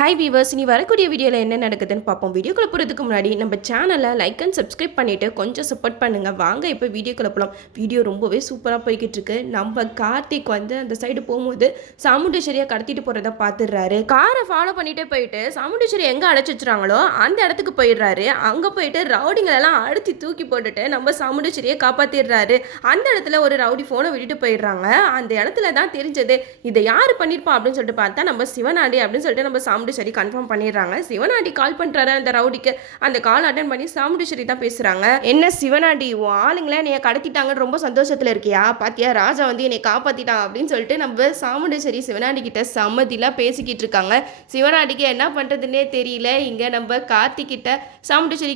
Hi viewers இனி வரக்கூடிய வீடியோவில் என்ன நடக்குதுன்னு பார்ப்போம். வீடியோக்குள்ள போகிறதுக்கு முன்னாடி நம்ம சேனலை லைக் அண்ட் சப்ஸ்கிரைப் பண்ணிவிட்டு கொஞ்சம் சப்போர்ட் பண்ணுங்கள் வாங்க இப்போ வீடியோக்குள்ள போகலாம் வீடியோ ரொம்பவே சூப்பராக போய்கிட்டு இருக்கு நம்ம கார்த்திக் வந்து அந்த சைடு போகும்போது சாமுண்டேஸ்வரியை கடத்திட்டு போகிறத பார்த்துடுறாரு காரை ஃபாலோ பண்ணிட்டே போயிட்டு சாமுண்டேஸ்வரி எங்கே அடைச்சி வச்சுறாங்களோ அந்த இடத்துக்கு போயிடுறாரு. அங்கே போயிட்டு ரவுடிங்களெல்லாம் அழுத்தி தூக்கி போட்டுட்டு நம்ம சாமுண்டேஸ்வரியை காப்பாற்றிடுறாரு அந்த இடத்துல ஒரு ரவுடி ஃபோனை விட்டுட்டு போயிடுறாங்க. அந்த இடத்துல தான் தெரிஞ்சது இதை யார் பண்ணியிருப்பா அப்படின்னு சொல்லிட்டு பார்த்தா நம்ம சிவனாடி அப்படின்னு சொல்லிட்டு நம்ம சரி கன்ஃபார்ம் பண்ணிடுறாங்க. சிவனாண்டி கால் பண்ணுறாரு அந்த ரவுடிக்கு. அந்த கால் அட்டன் பண்ணி சாமுண்டேஸ்வரி தான் பேசுகிறாங்க என்ன சிவனாண்டி உன் ஆளுங்களே என்னைய கடத்திட்டாங்கன்னு ரொம்ப சந்தோஷத்தில் இருக்கியா? பாத்தியா ராஜா வந்து என்னை காப்பாற்றிட்டான் அப்படின்னு சொல்லிட்டு நம்ம சாமுண்டேஸ்வரி சிவனாண்டி கிட்ட சம்மதிலாம் பேசிக்கிட்டு இருக்காங்க. சிவனாண்டிக்கு என்ன பண்ணுறதுன்னே தெரியல. இங்கே நம்ம கார்த்திக் கிட்ட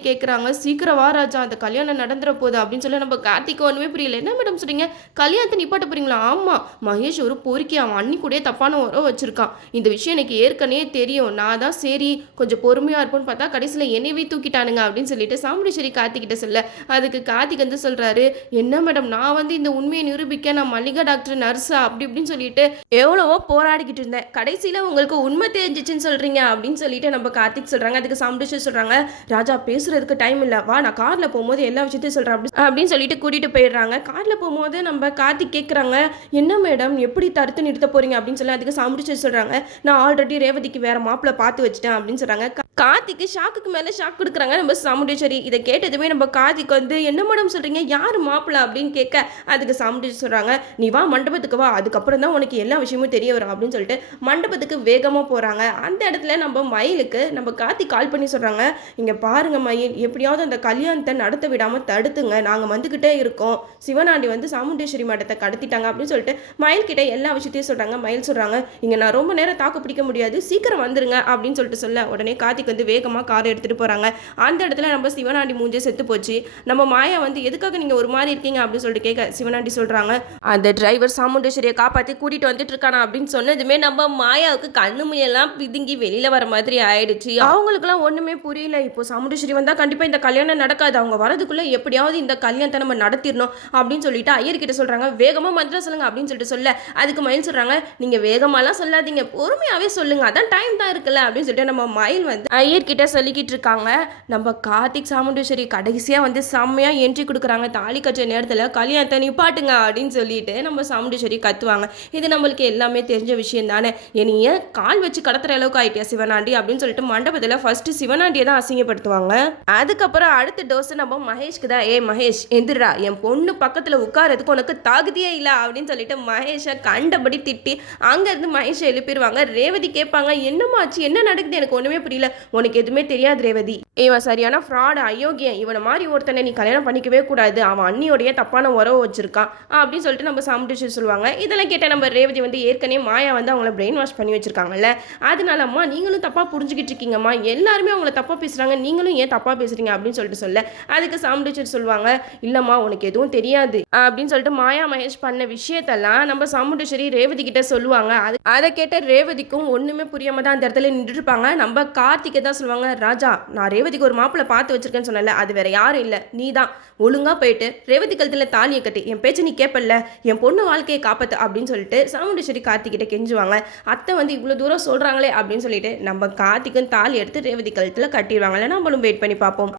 கேட்குறாங்க சீக்கிரம் வா ராஜா அந்த கல்யாணம் நடந்துற போகுது அப்படின்னு சொல்லி நம்ம கார்த்திக் ஒன்றுமே புரியல. என்ன மேடம் சொல்கிறீங்க கல்யாணத்தை நிப்பாட்ட போறீங்களா? ஆமாம் மகேஷ் ஒரு பொறுக்கி அவன் அன்னி கூட தப்பான உறவு வச்சிருக்கான். இந்த விஷயம் எனக்கு ஏற்கனவே தெரியும். நான் தான் சரி கொஞ்சம் பொறுமையாக இருப்போம்னு பார்த்தா கடைசியில் என்னையவே தூக்கிட்டானுங்க அப்படின்னு சொல்லிட்டு சாமுண்டீஸ்வரி கார்த்திகிட்ட சொல்ல. அதுக்கு கார்த்திக் வந்து சொல்கிறாரு என்ன மேடம் நான் வந்து இந்த உண்மையை நிரூபிக்க நான் மல்லிகா டாக்டர் நர்ஸா? அப்படி இப்படின்னு சொல்லிட்டு எவ்வளவோ போராடிக்கிட்டு இருந்தேன். கடைசியில் உங்களுக்கு உண்மை தெரிஞ்சிச்சுன்னு சொல்கிறீங்க அப்படின்னு சொல்லிட்டு நம்ம கார்த்திக் சொல்கிறாங்க அதுக்கு சாமுண்டீஸ்வரி சொல்கிறாங்க ராஜா பேசுறதுக்கு டைம் இல்லை. வா நான் காரில் போகும்போது எல்லா விஷயத்தையும் சொல்கிறேன் அப்படி அப்படின்னு சொல்லிட்டு கூட்டிகிட்டு போயிடுறாங்க. காரில் போகும்போது நம்ம கார்த்திக் கேட்குறாங்க என்ன மேடம் எப்படி தடுத்து நிறுத்த போறீங்க? அப்படின்னு சொல்லி அதுக்கு சாமுடிச்சு சொல்கிறாங்க நான் ஆல்ரெடி ரேவதிக்கு வேற மாப்பிள்ளை பார்த்து வச்சுட்டேன் அப்படின்னு சொல்கிறாங்க கார்த்திக்கு ஷாக்குக்கு மேலே ஷாக் கொடுக்குறாங்க. நம்ம சாமுண்டேஸ்வரி இதை கேட்டதுமே நம்ம கார்த்திக் வந்து என்ன மேடம் சொல்கிறீங்க யார் மாப்பிள்ள அப்படின்னு கேட்க அதுக்கு சாமுண்டேஸ்வரி சொல்கிறாங்க நீ வா மண்டபத்துக்கு வா. அதுக்கப்புறம் தான் உனக்கு எல்லா விஷயமும் தெரிய வரும் அப்படின்னு சொல்லிட்டு மண்டபத்துக்கு வேகமாக போகிறாங்க அந்த இடத்துல நம்ம மயிலுக்கு நம்ம கார்த்திக் கால் பண்ணி சொல்கிறாங்க இங்கே பாருங்கள் மயில் எப்படியாவது அந்த கல்யாணத்தை நடத்த விடாமல் தடுத்துங்க. நாங்கள் வந்துக்கிட்டே இருக்கோம். சிவனாண்டி வந்து சாமுண்டேஸ்வரி மடத்தை கடத்திட்டாங்க அப்படின்னு சொல்லிட்டு மயில்கிட்ட எல்லா விஷயத்தையும் சொல்கிறாங்க மயில் சொல்கிறாங்க இங்கே நான் ரொம்ப நேரம் தாக்கு பிடிக்க முடியாது. சீக்கிரம் வந்துருங்க அப்படின்னு சொல்லிட்டு சொல்ல உடனே கார்த்திக் வந்து வேகமாக காரை எடுத்துகிட்டு போகிறாங்க அந்த இடத்துல நம்ம சிவனாண்டி மூஞ்சே செத்து போச்சு. நம்ம மாயா வந்து எதுக்காக நீங்கள் ஒரு மாதிரி இருக்கீங்க? அப்படின்னு சொல்லிட்டு கேட்க சிவனாண்டி சொல்கிறாங்க அந்த டிரைவர் சாமுண்டேஸ்வரியை காப்பாற்றி கூட்டிகிட்டு வந்துட்டு இருக்கானா? அப்படின்னு சொன்னதுமே நம்ம மாயாவுக்கு கண்ணு முயெல்லாம் பிதுங்கி வெளியில் வர மாதிரி ஆயிடுச்சு. அவங்களுக்குலாம் ஒன்றுமே புரியல. இப்போ சாமுண்டேஸ்வரி வந்தால் கண்டிப்பாக இந்த கல்யாணம் நடக்காது. அவங்க வரதுக்குள்ளே எப்படியாவது இந்த கல்யாணத்தை நம்ம நடத்திடணும் அப்படின்னு சொல்லிட்டு ஐயர்கிட்ட சொல்கிறாங்க வேகமாக மந்திரம் சொல்லுங்க அப்படின்னு சொல்லிட்டு சொல்ல. அதுக்கு மயில் சொல்கிறாங்க நீங்கள் வேகமாலாம் சொல்லாதீங்க. பொறுமையாகவே சொல்லுங்க. அதான் டைம் தான் இருக்குல்ல. அப்படின்னு சொல்லிட்டு நம்ம மயில் வந்து ஐயர்கிட்ட சொல்லிக்கிட்டு இருக்காங்க நம்ம கார்த்திக் சாமுண்டேஸ்வரி கடைசியாக வந்து செம்மையாக என்ட்ரி கொடுக்குறாங்க. தாலி கட்டுற நேரத்தில் கல்யாணத்தை நிப்பாட்டுங்க அப்படின்னு சொல்லிட்டு நம்ம சாமுண்டேஸ்வரி கத்துவாங்க. இது நம்மளுக்கு எல்லாமே தெரிஞ்ச விஷயம் தானே. என்னைய கால் வச்சு கடத்துற அளவுக்கு ஆயிட்டியா சிவனாண்டி அப்படின்னு சொல்லிட்டு மண்டபத்தில் ஃபர்ஸ்ட் சிவனாண்டியை தான் அசிங்கப்படுத்துவாங்க. அதுக்கப்புறம் அடுத்த டோஸ் நம்ம மகேஷ்க்கு தான் ஏ மகேஷ் எந்திரா என் பொண்ணு பக்கத்தில் உட்காரதுக்கு உனக்கு தகுதியே இல்லை அப்படின்னு சொல்லிட்டு மகேஷை கண்டபடி திட்டி அங்கேருந்து மகேஷை எழுப்பிடுவாங்க ரேவதி கேட்பாங்க என்னமாச்சு என்ன நடக்குது? எனக்கு ஒன்றுமே புரியல. உனக்கு எதுவுமே தெரியாது ரேவதி. இவன் சரியான ஃப்ராடு அயோக்கியன் இவனை மாதிரி ஒருத்தனை நீ கல்யாணம் பண்ணிக்கவே கூடாது. அவன் அண்ணியோடைய தப்பான உறவு வச்சிருக்கான் அப்படின்னு சொல்லிட்டு நம்ம சாமுண்டிச்சு சொல்லுவாங்க. இதெல்லாம் கேட்ட நம்ம ரேவதி வந்து ஏற்கனவே மாயா வந்து அவங்கள பிரெயின் வாஷ் பண்ணி வச்சிருக்காங்கல்ல. அதனாலம்மா நீங்களும் தப்பாக புரிஞ்சுக்கிட்டு இருக்கீங்கம்மா. எல்லாருமே அவங்கள தப்பாக பேசுகிறாங்க நீங்களும் ஏன் தப்பாக பேசுறீங்க அப்படின்னு சொல்லிட்டு சொல்ல. அதுக்கு சாமுண்டேஸ்வரி சொல்லுவாங்க இல்லைம்மா உனக்கு எதுவும் தெரியாது. அப்படின்னு சொல்லிட்டு மாயா மகேஷ் பண்ண விஷயத்தெல்லாம் நம்ம சாமுண்டேஸ்வரி ரேவதி கிட்ட சொல்லுவாங்க. அது அதை கேட்ட ரேவதிக்கும் ஒன்றுமே புரியாமல் தான் அந்த இடத்துல நின்றுருப்பாங்க நம்ம கார்த்திகை தான் சொல்லுவாங்க ராஜா நான் ரேவதிக்கு ஒரு மாப்பிள்ளை பார்த்து வச்சிருக்கேன்னு சொன்னல அது வேற யாரும் இல்லை. நீ தான் ஒழுங்காக போயிட்டு ரேவதி கழுத்தில் தாலியை கட்டி. என் பேச்சு நீ கேட்பல்ல என் பொண்ணு வாழ்க்கையை காப்பாத்து அப்படின்னு சொல்லிட்டு சாமுண்டேஸ்வரி கார்த்திகிட்ட கெஞ்சுவாங்க. அத்தை வந்து இவ்வளோ தூரம் சொல்கிறாங்களே அப்படின்னு சொல்லிட்டு நம்ம கார்த்திக்கும் தாலி எடுத்து ரேவதி கழுத்தில் கட்டிடுவாங்கல்ல நம்மளும் வெயிட் பண்ணி பார்ப்போம்.